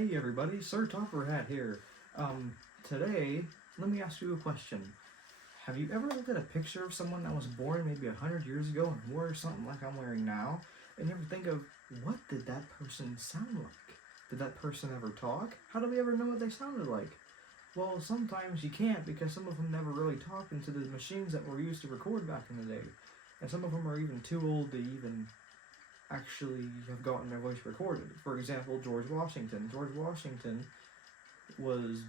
Hey everybody, Sir Topper Hat here. Today, let me ask you a question. Have you ever looked at a picture of someone that was born maybe 100 years ago and wore something like I'm wearing now, and you ever think of, what did that person sound like? Did that person ever talk? How do we ever know what they sounded like? Well, sometimes you can't, because some of them never really talked into the machines that were used to record back in the day. And some of them are even too old to even actually have gotten their voice recorded. For example, George Washington. George Washington was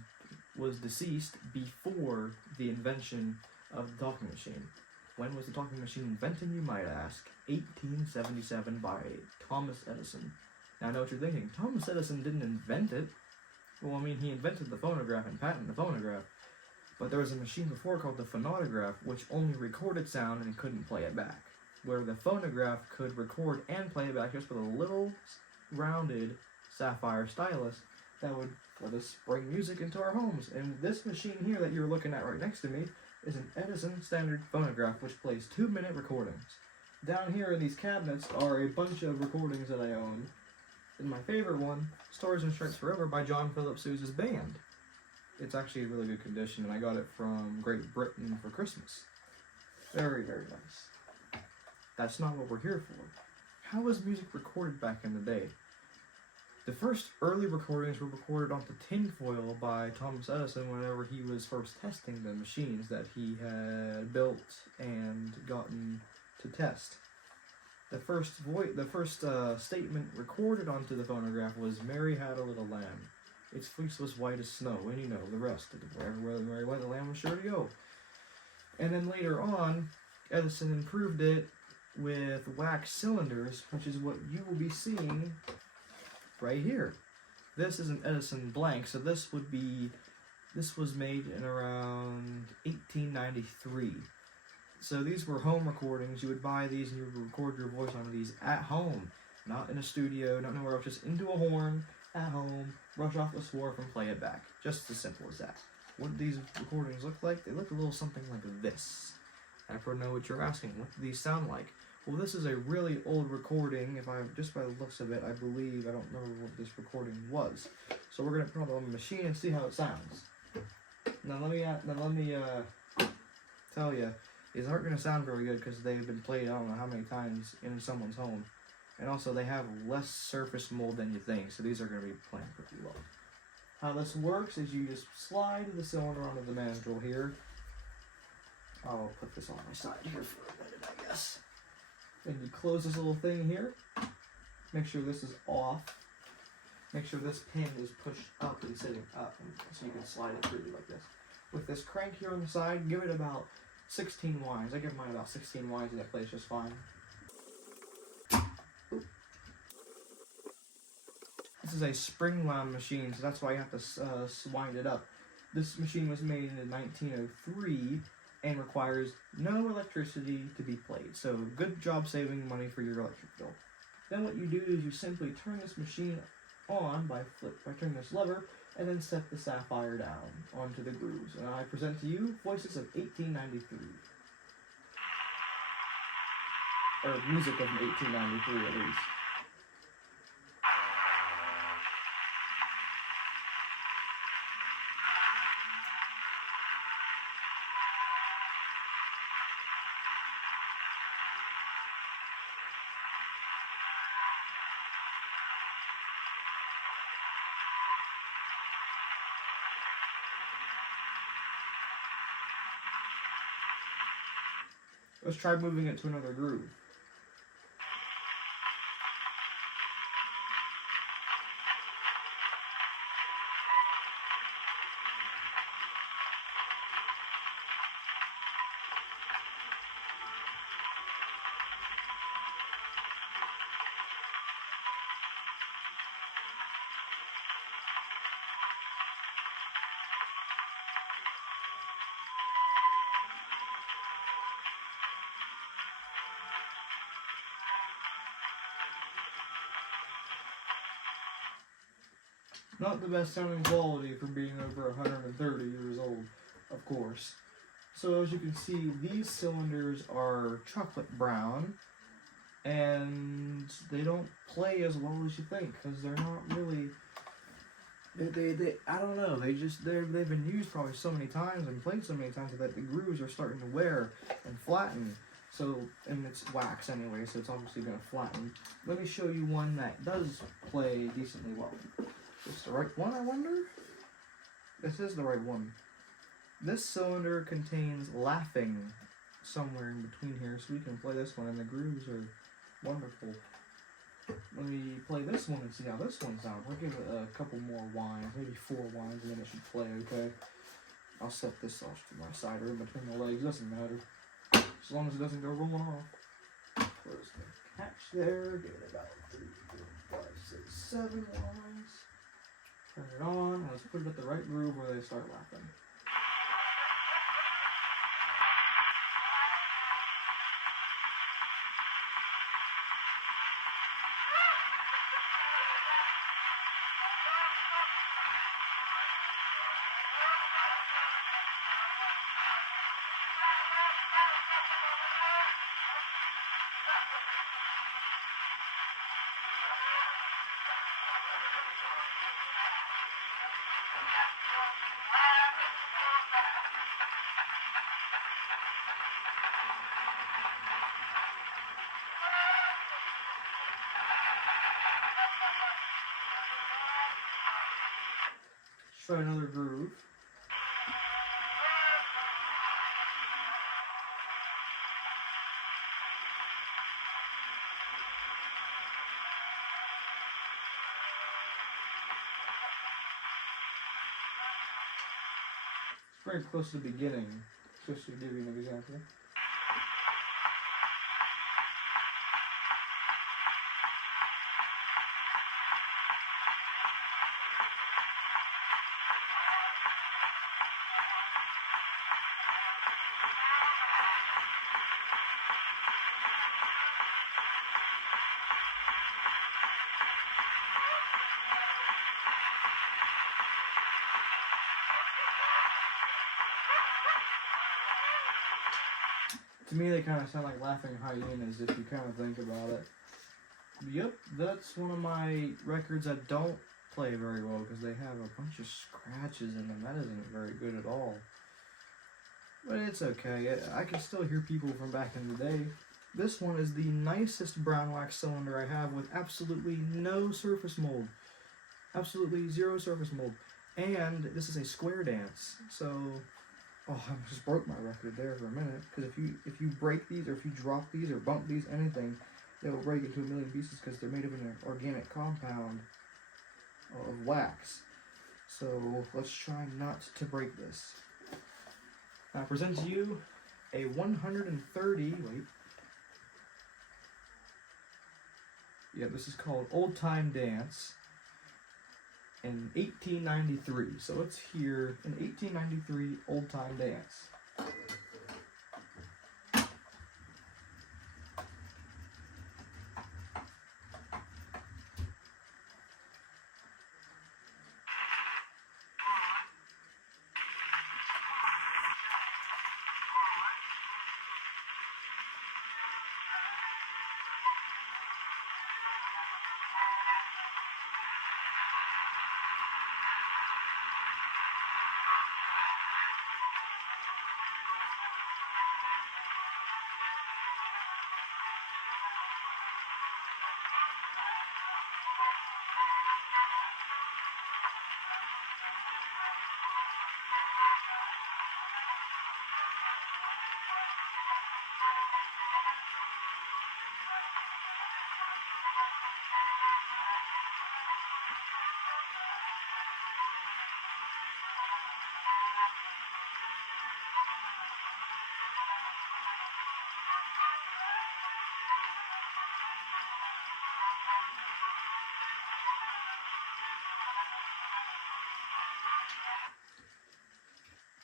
deceased before the invention of the talking machine. When was the talking machine invented, you might ask? 1877 by Thomas Edison. Now I know what you're thinking. Thomas Edison didn't invent it. Well, I mean, he invented the phonograph and patented the phonograph. But there was a machine before called the phonautograph, which only recorded sound and couldn't play it back. Where the phonograph could record and play it back just with a little rounded sapphire stylus that would let us bring music into our homes. And this machine here that you're looking at right next to me is an Edison standard phonograph, which plays 2-minute recordings. Down here in these cabinets are a bunch of recordings that I own. And my favorite one, Stars and Stripes Forever by John Philip Sousa's band. It's actually in really good condition, and I got it from Great Britain for Christmas. Very, very nice. That's not what we're here for. How was music recorded back in the day? The first early recordings were recorded onto tinfoil by Thomas Edison whenever he was first testing the machines that he had built and gotten to test. The first statement recorded onto the phonograph was, "Mary had a little lamb. Its fleece was white as snow," and you know the rest. Everywhere Mary went, the lamb was sure to go. And then later on, Edison improved it with wax cylinders, which is what you will be seeing right here. This is an Edison blank, so this was made in around 1893. So these were home recordings. You would buy these and you would record your voice on these at home, not in a studio, not nowhere else, just into a horn, at home, brush off the swarf and play it back. Just as simple as that. What do these recordings look like? They look a little something like this. I know what you're asking. What do these sound like? Well, this is a really old recording. Just by the looks of it, I believe, I don't remember what this recording was. So we're gonna put it on the machine and see how it sounds. Now let me tell you, these aren't gonna sound very good because they've been played I don't know how many times in someone's home, and also they have less surface mold than you think. So these are gonna be playing pretty low. How this works is you just slide the cylinder onto the mandrel here. I'll put this on my side here for a minute, I guess. And you close this little thing here. Make sure this is off. Make sure this pin is pushed up and sitting up, so you can slide it through like this. With this crank here on the side, give it about 16 winds. I give mine about 16 winds and it plays just fine. This is a spring-wound machine, so that's why you have to wind it up. This machine was made in 1903 and requires no electricity to be played. So good job saving money for your electric bill. Then what you do is you simply turn this machine on by turning this lever, and then set the sapphire down onto the grooves. And I present to you Voices of 1893. Or music of 1893 at least. Let's try moving it to another groove. Not the best sounding quality for being over 130 years old, of course. So as you can see, these cylinders are chocolate brown, and they don't play as well as you think, because they're not really I don't know. They've been used probably so many times and played so many times that the grooves are starting to wear and flatten. So, and it's wax anyway, so it's obviously going to flatten. Let me show you one that does play decently well. Is this the right one, I wonder? This is the right one. This cylinder contains laughing somewhere in between here, so we can play this one, and the grooves are wonderful. Let me play this one and see how this one sounds. I'll give it a couple more winds, maybe 4 winds, and then it should play okay. I'll set this off to my side or in between the legs, doesn't matter. As long as it doesn't go rolling off. Where's the catch there? Give it about 3, 4, 5, 6, 7 winds. Turn it on, and let's put it at the right groove where they start laughing. Try another groove. Very close to the beginning, just to give you an example. To me, they kind of sound like laughing hyenas if you kind of think about it. Yep, that's one of my records that don't play very well because they have a bunch of scratches in them. That isn't very good at all. But it's okay. I can still hear people from back in the day. This one is the nicest brown wax cylinder I have with absolutely no surface mold. Absolutely 0 surface mold. And this is a square dance, so... Oh, I just broke my record there for a minute, because if you break these, or if you drop these, or bump these, anything, they will break into a million pieces because they're made of an organic compound of wax. So let's try not to break this. I present to you a 130, yeah, this is called Old Time Dance. In 1893, so it's here in 1893 Old Time Dance.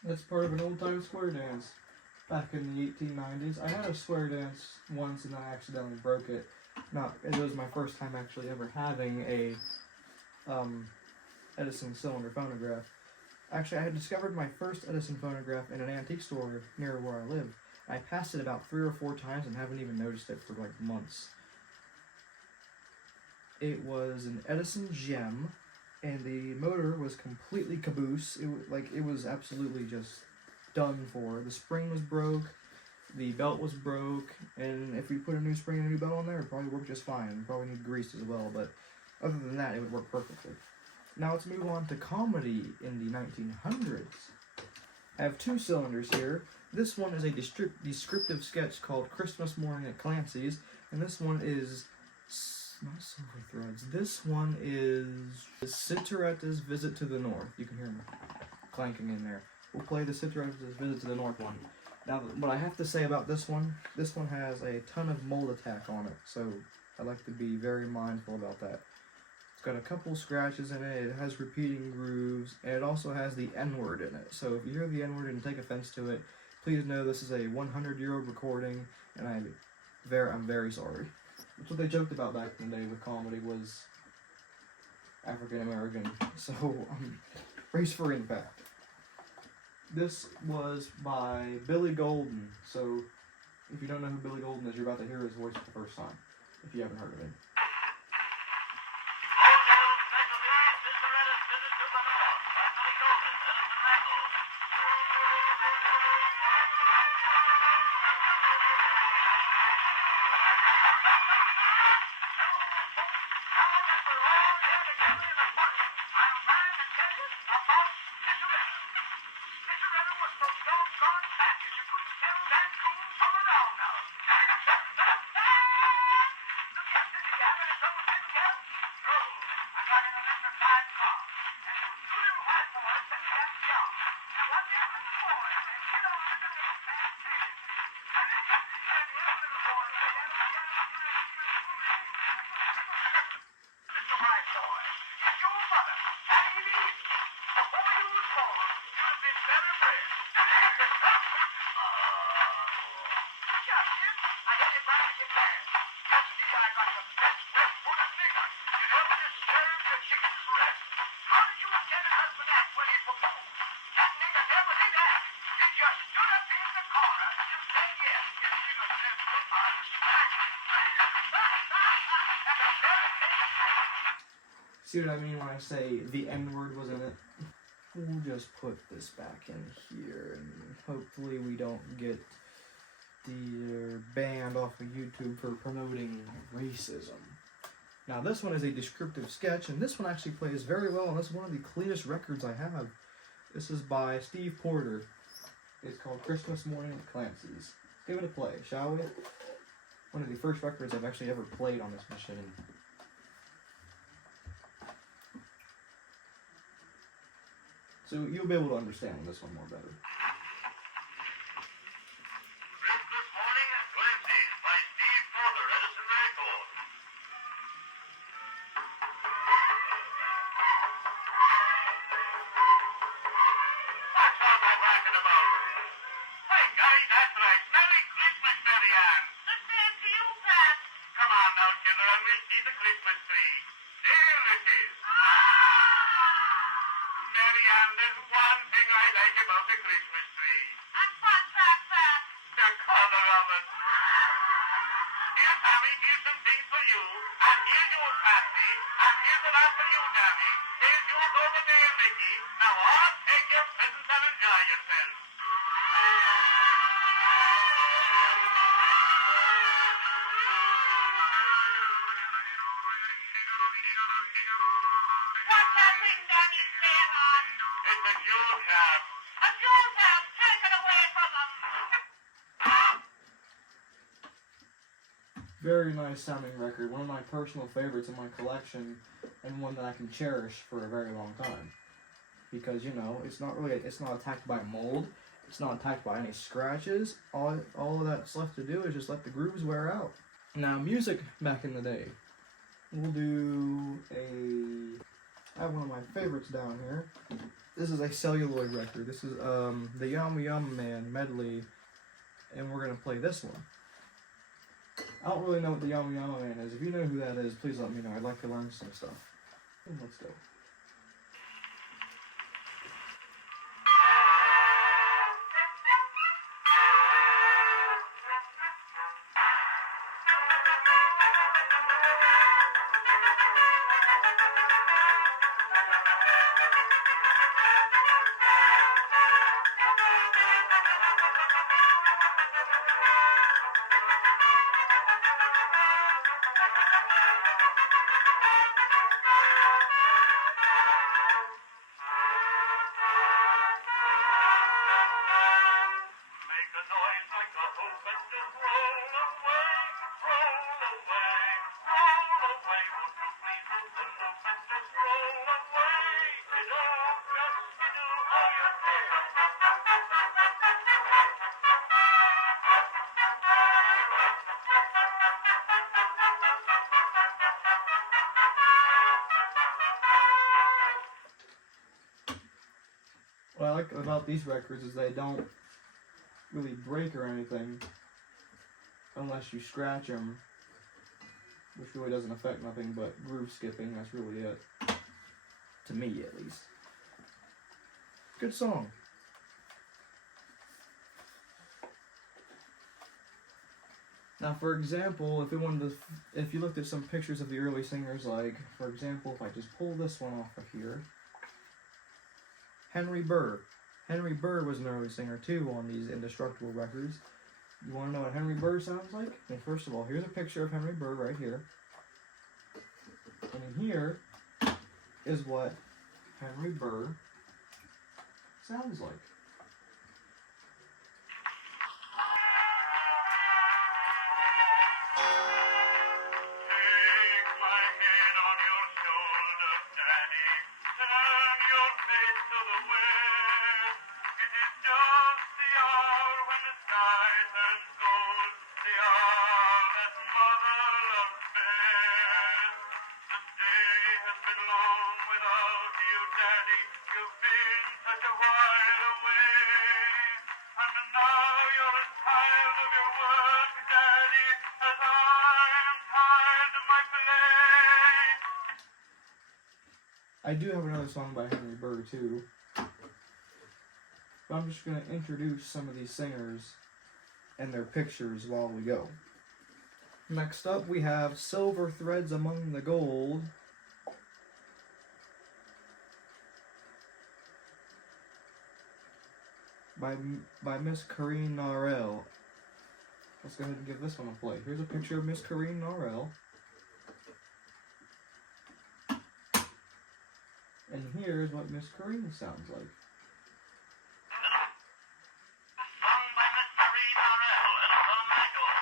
That's part of an old-time square dance back in the 1890s. I had a square dance once and I accidentally broke it. It was my first time actually ever having a Edison cylinder phonograph. Actually, I had discovered my first Edison phonograph in an antique store near where I live. I passed it about 3 or 4 times and haven't even noticed it for like months. It was an Edison Gem. and the motor was completely caboose. It was absolutely just done for. The spring was broke, the belt was broke, and if we put a new spring and a new belt on there, it'd probably work just fine. It'd probably need grease as well, but other than that, it would work perfectly. Now let's move on to comedy in the 1900s. I have two cylinders here. This one is a descriptive sketch called Christmas Morning at Clancy's, and this one is not Silver Threads. This one is Cinderella's Visit to the North. You can hear them clanking in there. We'll play the Cinderella's Visit to the North one. Now, what I have to say about this one has a ton of mold attack on it, so I like to be very mindful about that. It's got a couple scratches in it, it has repeating grooves, and it also has the N-word in it. So if you hear the N-word and take offense to it, please know this is a 100-year-old recording, and I'm very sorry. That's what they joked about back in the day with comedy was African American, so brace for impact. This was by Billy Golden, so if you don't know who Billy Golden is, you're about to hear his voice for the first time, if you haven't heard of him. See what I mean when I say the N-word was in it? We'll just put this back in here, and hopefully we don't get the banned off of YouTube for promoting racism. Now this one is a descriptive sketch, and this one actually plays very well, and this is one of the cleanest records I have. This is by Steve Porter. It's called Christmas Morning at Clancy's. Let's give it a play, shall we? One of the first records I've actually ever played on this machine. So you'll be able to understand this one more better. Christmas Morning at Clancy's by Steve Porter, Edison Record. That's what I'm talking about. Hey, guys, that's right. Merry Christmas, Mary Ann. The same to you, Pat. Come on now, children, we'll see the Christmas tree. There it is. Mary Ann, there's one thing I like about the Christmas tree. And what's that, Pat? The color of it. Here, Tommy, here's some things for you. And here's yours, Patsy. And here's the lot for you, Danny. Here's yours over there, Mickey. Now all take your presents and enjoy yourselves. What's that thing Danny's playing on? It's a Jewel cab. A Jewel cab? Take it away from him. Very nice sounding record, one of my personal favorites in my collection, and one that I can cherish for a very long time. Because, you know, it's not attacked by mold, it's not attacked by any scratches. All that's left to do is just let the grooves wear out. Now, music back in the day. We'll do I have one of my favorites down here. This is a celluloid record. This is the Yum Yum Man medley, and we're gonna play this one. I don't really know what the Yum Yum Man is. If you know who that is, please let me know. I'd like to learn some stuff. Let's go. Make a noise like a hoop and just roll away, roll away, roll away. Won't you please move the loop and just roll away? You don't just you do all you say. What I like about these records is they don't really break or anything unless you scratch them, which really doesn't affect nothing but groove skipping. That's really it. To me, at least. Good song. Now, for example, if you looked at some pictures of the early singers, like, for example, if I just pull this one off of here, Henry Burr. Henry Burr was an early singer, too, on these Indestructible records. You want to know what Henry Burr sounds like? Well, first of all, here's a picture of Henry Burr right here. And in here is what Henry Burr sounds like. Take my head on your shoulder, Daddy. Turn your face to the west. It is just the hour when the sky turns gold, the hour that Mother loves best. The day has been long without you, Daddy. You've been such a while away. And now you're as tired of your work, Daddy, as I am tired of my play. I do have another song by Henry Burr too, but I'm just going to introduce some of these singers and their pictures while we go. Next up, we have Silver Threads Among the Gold. By Miss Corinne Narell. Let's go ahead and give this one a play. Here's a picture of Miss Corinne Narell. And here's what Miss Corinne sounds like. Sung by Miss Marie Norrell and Tom Michael.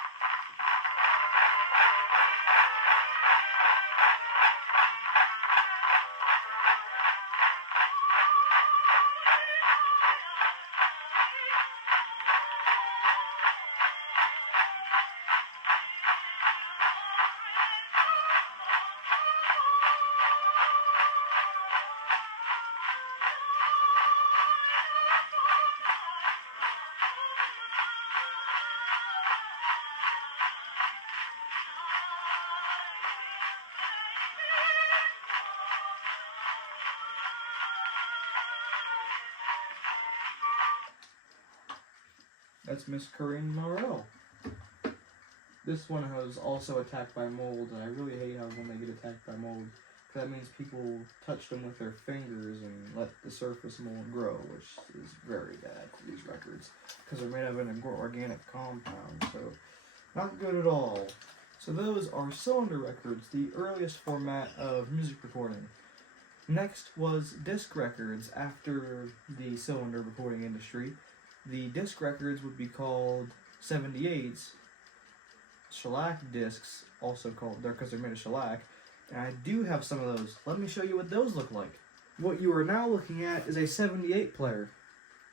That's Miss Corinne Narell. This one was also attacked by mold, and I really hate how when they get attacked by mold, because that means people touch them with their fingers and let the surface mold grow, which is very bad for these records, because they're made of an organic compound, so not good at all. So those are cylinder records, the earliest format of music recording. Next was disc records after the cylinder recording industry. The disc records would be called 78s, shellac discs, also called, because they're made of shellac, and I do have some of those. Let me show you what those look like. What you are now looking at is a 78 player.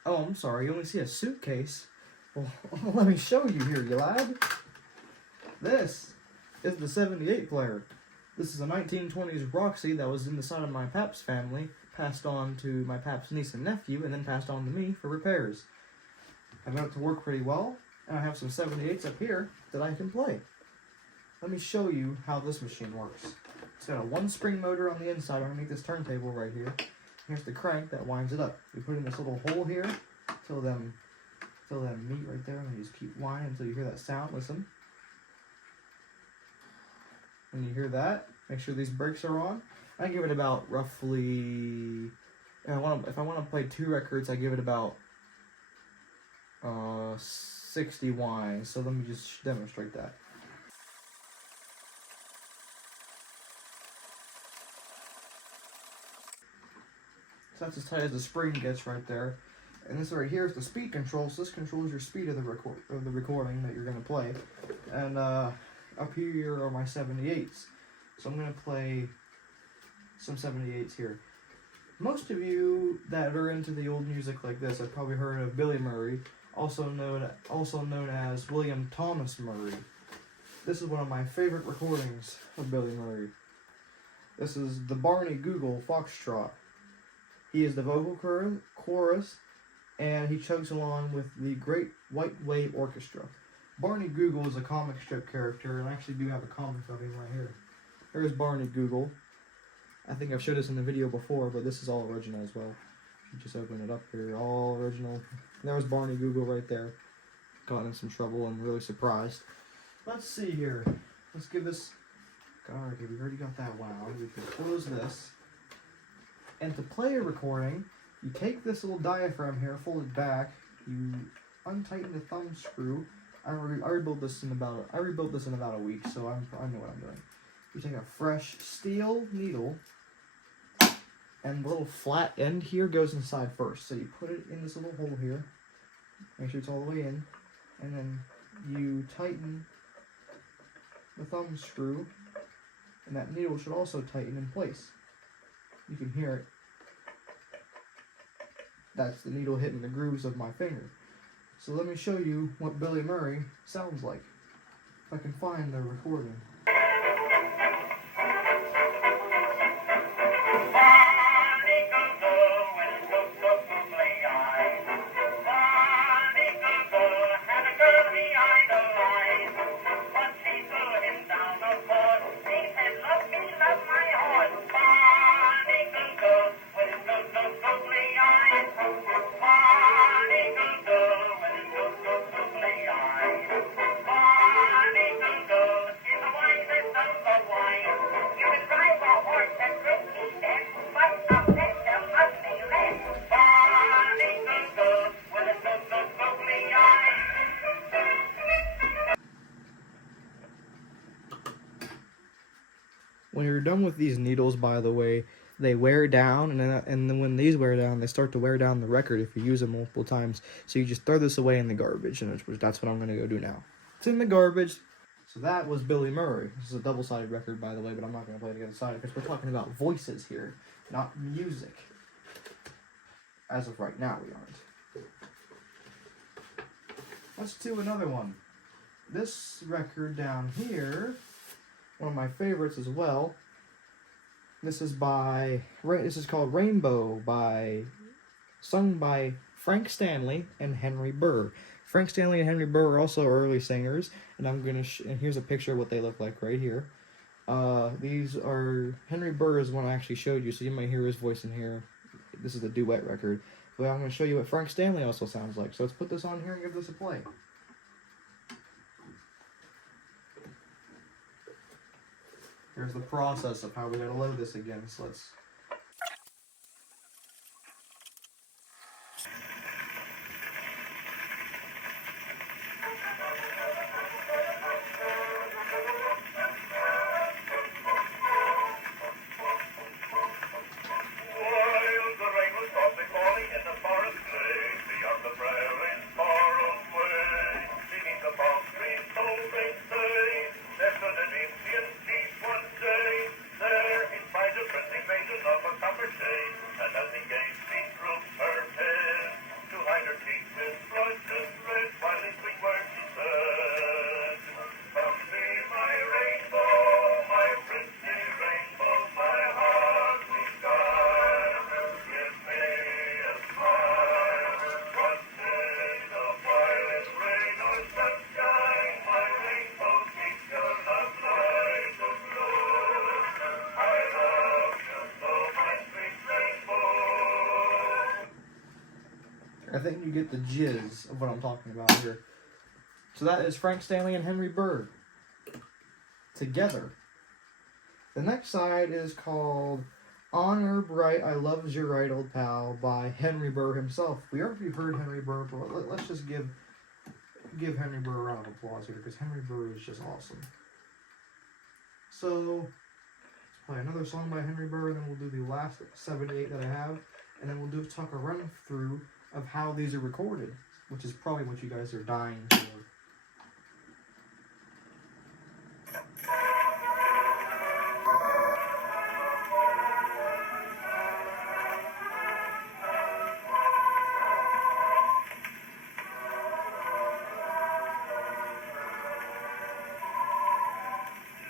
Oh, I'm sorry, you only see a suitcase. Well, let me show you here, you lad. This is the 78 player. This is a 1920s Roxy that was in the side of my Pap's family, passed on to my Pap's niece and nephew, and then passed on to me for repairs. I got it to work pretty well, and I have some 78s up here that I can play. Let me show you how this machine works. It's got a one-spring motor on the inside underneath this turntable right here. Here's the crank that winds it up. We put in this little hole here, till them meet right there, and you just keep winding until you hear that sound. Listen. When you hear that, make sure these brakes are on. I give it about roughly And if I want to play 2 records, I give it about 60 Ys. So let me just demonstrate that. So that's as tight as the spring gets right there. And this right here is the speed control. So this controls your speed of the recording that you're gonna play. And up here are my 78s. So I'm gonna play some 78s here. Most of you that are into the old music like this have probably heard of Billy Murray, also known as William Thomas Murray. This is one of my favorite recordings of Billy Murray. This is the Barney Google Foxtrot. He is the vocal chorus, and he chugs along with the Great White Wave Orchestra. Barney Google is a comic strip character, and I actually do have a comic of him right here. Here's Barney Google. I think I've showed this in the video before, but this is all original as well. You just open it up here, all original. There was Barney Google right there. Got in some trouble and really surprised. Let's see here. Let's give this. Okay, we already got that wound. We can close this. And to play a recording, you take this little diaphragm here, fold it back, you untighten the thumb screw. I rebuilt this in about a week, so I know what I'm doing. You take a fresh steel needle, and the little flat end here goes inside first. So you put it in this little hole here, make sure it's all the way in, and then you tighten the thumb screw, and that needle should also tighten in place. You can hear it. That's the needle hitting the grooves of my finger. So let me show you what Billy Murray sounds like, if I can find the recording. When you're done with these needles, by the way, they wear down, and then when these wear down, they start to wear down the record if you use them multiple times. So you just throw this away in the garbage, and that's what I'm going to go do now. It's in the garbage. So that was Billy Murray. This is a double-sided record, by the way, but I'm not going to play it together sided because we're talking about voices here, not music. As of right now, we aren't. Let's do another one. This record down here, one of my favorites as well. This is called Rainbow, sung by Frank Stanley and Henry Burr. Frank Stanley and Henry Burr are also early singers, and and here's a picture of what they look like right here. These are Henry Burr is one I actually showed you, so you might hear his voice in here. This is the duet record. But I'm going to show you what Frank Stanley also sounds like. So let's put this on here and give this a play. Here's the process of how we're going to load this again. So let's. I think you get the jizz of what I'm talking about here. So that is Frank Stanley and Henry Burr together. The next side is called Honor Bright, I Love's Your Right, Old Pal by Henry Burr himself. We already heard Henry Burr, but let's just give Henry Burr a round of applause here, because Henry Burr is just awesome. So, let's play another song by Henry Burr, and then we'll do the last 78 that I have, and then we'll talk a run through of how these are recorded, which is probably what you guys are dying for.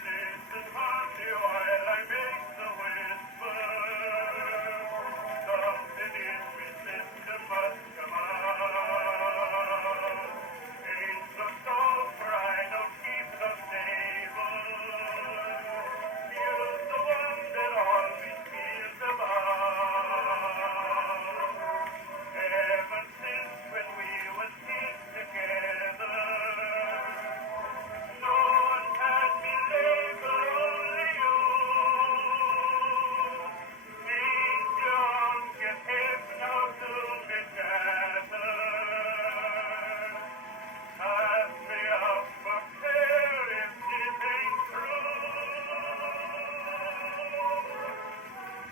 Listen, honey, while I make the whisper. Something in me says you must come out. Ain't so tall, for I don't keep the stable. You're the one that always feels about. Ever since when we was kids together. No one had me labor, only you. Ain't young, get hip now to be gathered. Pass me up a pair if this ain't true.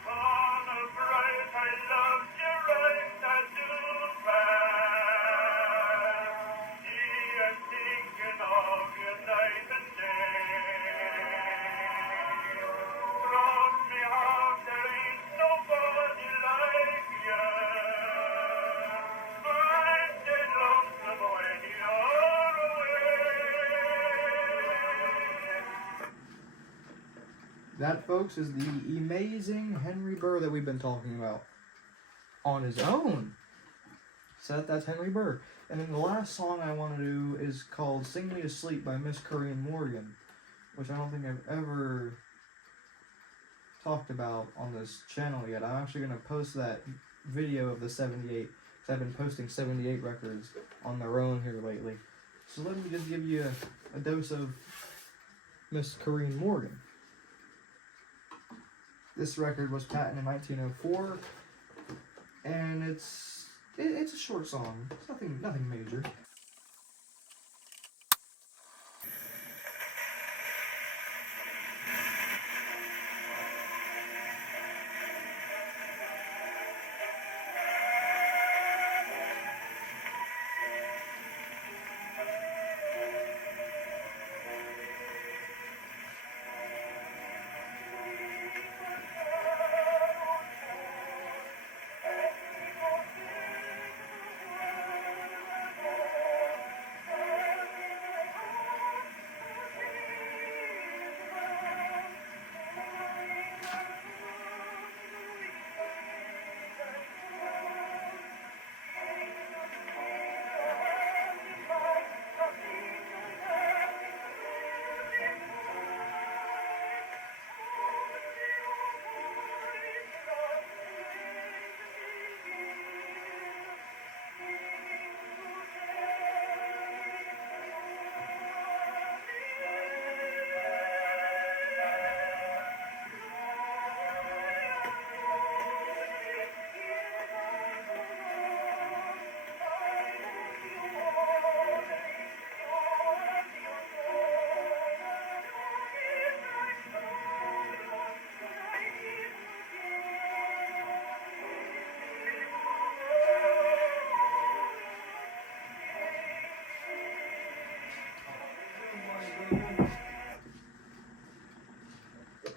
Honor bright, I love you right, I do pass. Gee, I'm thinking of you night and day. Cross me heart, there ain't nobody like you. I'm dead lonesome when you're away. That, folks, is the amazing Henry Burr that we've been talking about on his own. So that's Henry Burr. And then the last song I want to do is called Sing Me to Sleep by Miss Corinne Morgan, which I don't think I've ever talked about on this channel yet. I'm actually going to post that video of the 78, because I've been posting 78 records on their own here lately. So let me just give you a dose of Miss Corinne Morgan. This record was patented in 1904, and it's a short song. It's nothing major.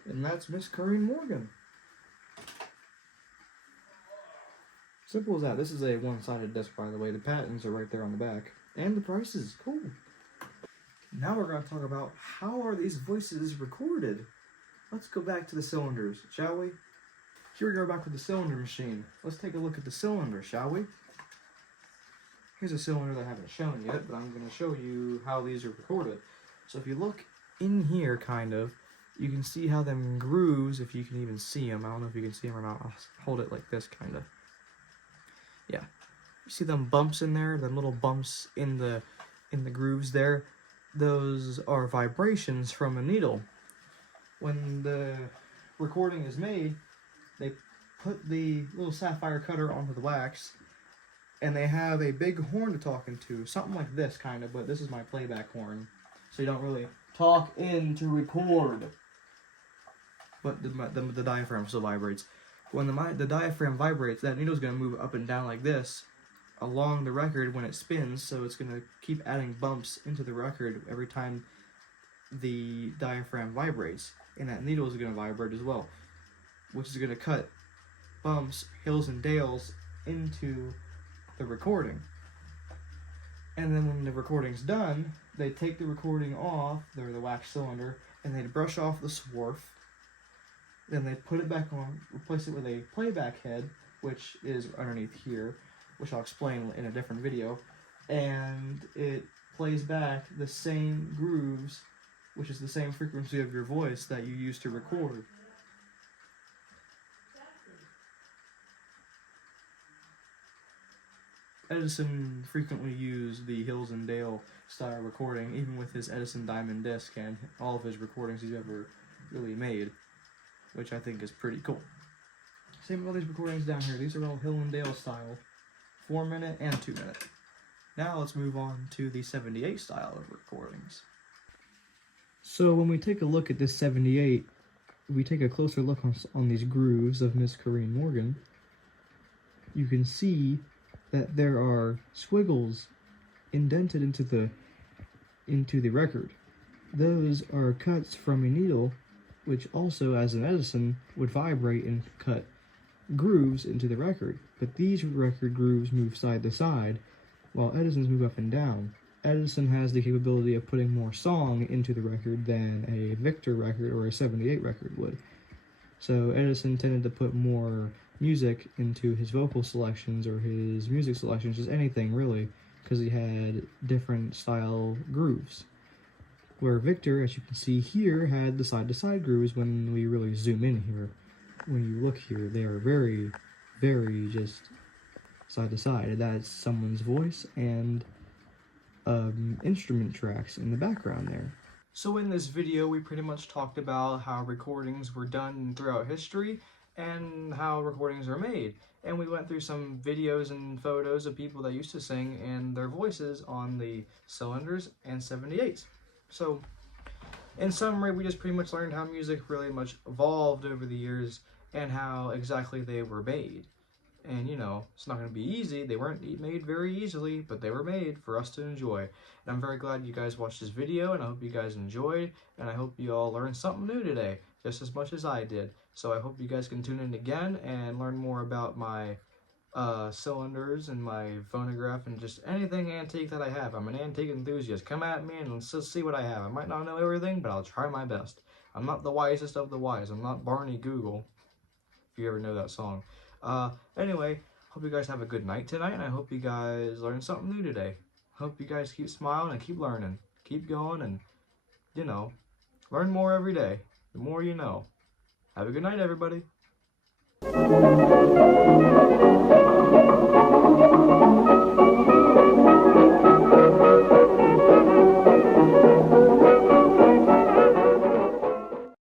And that's Miss Corinne Morgan. Simple as that. This is a one-sided disc, by the way. The patents are right there on the back. And the prices. Cool. Now we're going to talk about how are these voices recorded. Let's go back to the cylinders, shall we? Here we go back to the cylinder machine. Let's take a look at the cylinder, shall we? Here's a cylinder that I haven't shown yet, but I'm going to show you how these are recorded. So if you look in here, kind of, you can see how them grooves, if you can even see them. I don't know if you can see them or not. I'll hold it like this, kind of. Yeah. You see them bumps in there? The little bumps in the grooves there? Those are vibrations from a needle. When the recording is made, they put the little sapphire cutter onto the wax, and they have a big horn to talk into, something like this kind of, but this is my playback horn, so you don't really talk in to record. But the diaphragm still vibrates. When the diaphragm vibrates, that needle's going to move up and down like this along the record when it spins, so it's going to keep adding bumps into the record every time the diaphragm vibrates, and that needle is going to vibrate as well, which is going to cut bumps, hills, and dales into the recording. And then when the recording's done, they take the recording off, or the wax cylinder, and they brush off the swarf. Then they put it back on, replace it with a playback head, which is underneath here, which I'll explain in a different video, and it plays back the same grooves, which is the same frequency of your voice that you use to record. Edison frequently used the Hills and Dale style recording, even with his Edison Diamond disc and all of his recordings he's ever really made, which I think is pretty cool. Same with all these recordings down here. These are all Hill and Dale style, 4-minute and 2-minute. Now let's move on to the 78 style of recordings. So when we take a look at this 78, we take a closer look on these grooves of Miss Corinne Morgan, you can see that there are squiggles indented into the record. Those are cuts from a needle, which also, as an Edison, would vibrate and cut grooves into the record. But these record grooves move side to side, while Edison's move up and down. Edison has the capability of putting more song into the record than a Victor record or a 78 record would. So Edison tended to put more music into his vocal selections or his music selections, just anything really, because he had different style grooves. Where Victor, as you can see here, had the side-to-side grooves when we really zoom in here. When you look here, they are very, very just side-to-side. That's someone's voice and instrument tracks in the background there. So in this video, we pretty much talked about how recordings were done throughout history and how recordings are made. And we went through some videos and photos of people that used to sing and their voices on the cylinders and 78s. So, in summary, we just pretty much learned how music really much evolved over the years and how exactly they were made. And, you know, it's not going to be easy. They weren't made very easily, but they were made for us to enjoy. And I'm very glad you guys watched this video, and I hope you guys enjoyed, and I hope you all learned something new today, just as much as I did. So I hope you guys can tune in again and learn more about my cylinders and my phonograph and just anything antique that I have. I'm an antique enthusiast. Come at me and let's just see what I have. I might not know everything, but I'll try my best. I'm not the wisest of the wise. I'm not Barney Google, if you ever know that song. Anyway, hope you guys have a good night tonight, and I hope you guys learned something new today. Hope you guys keep smiling and keep learning. Keep going and, you know, learn more every day. The more you know. Have a good night, everybody.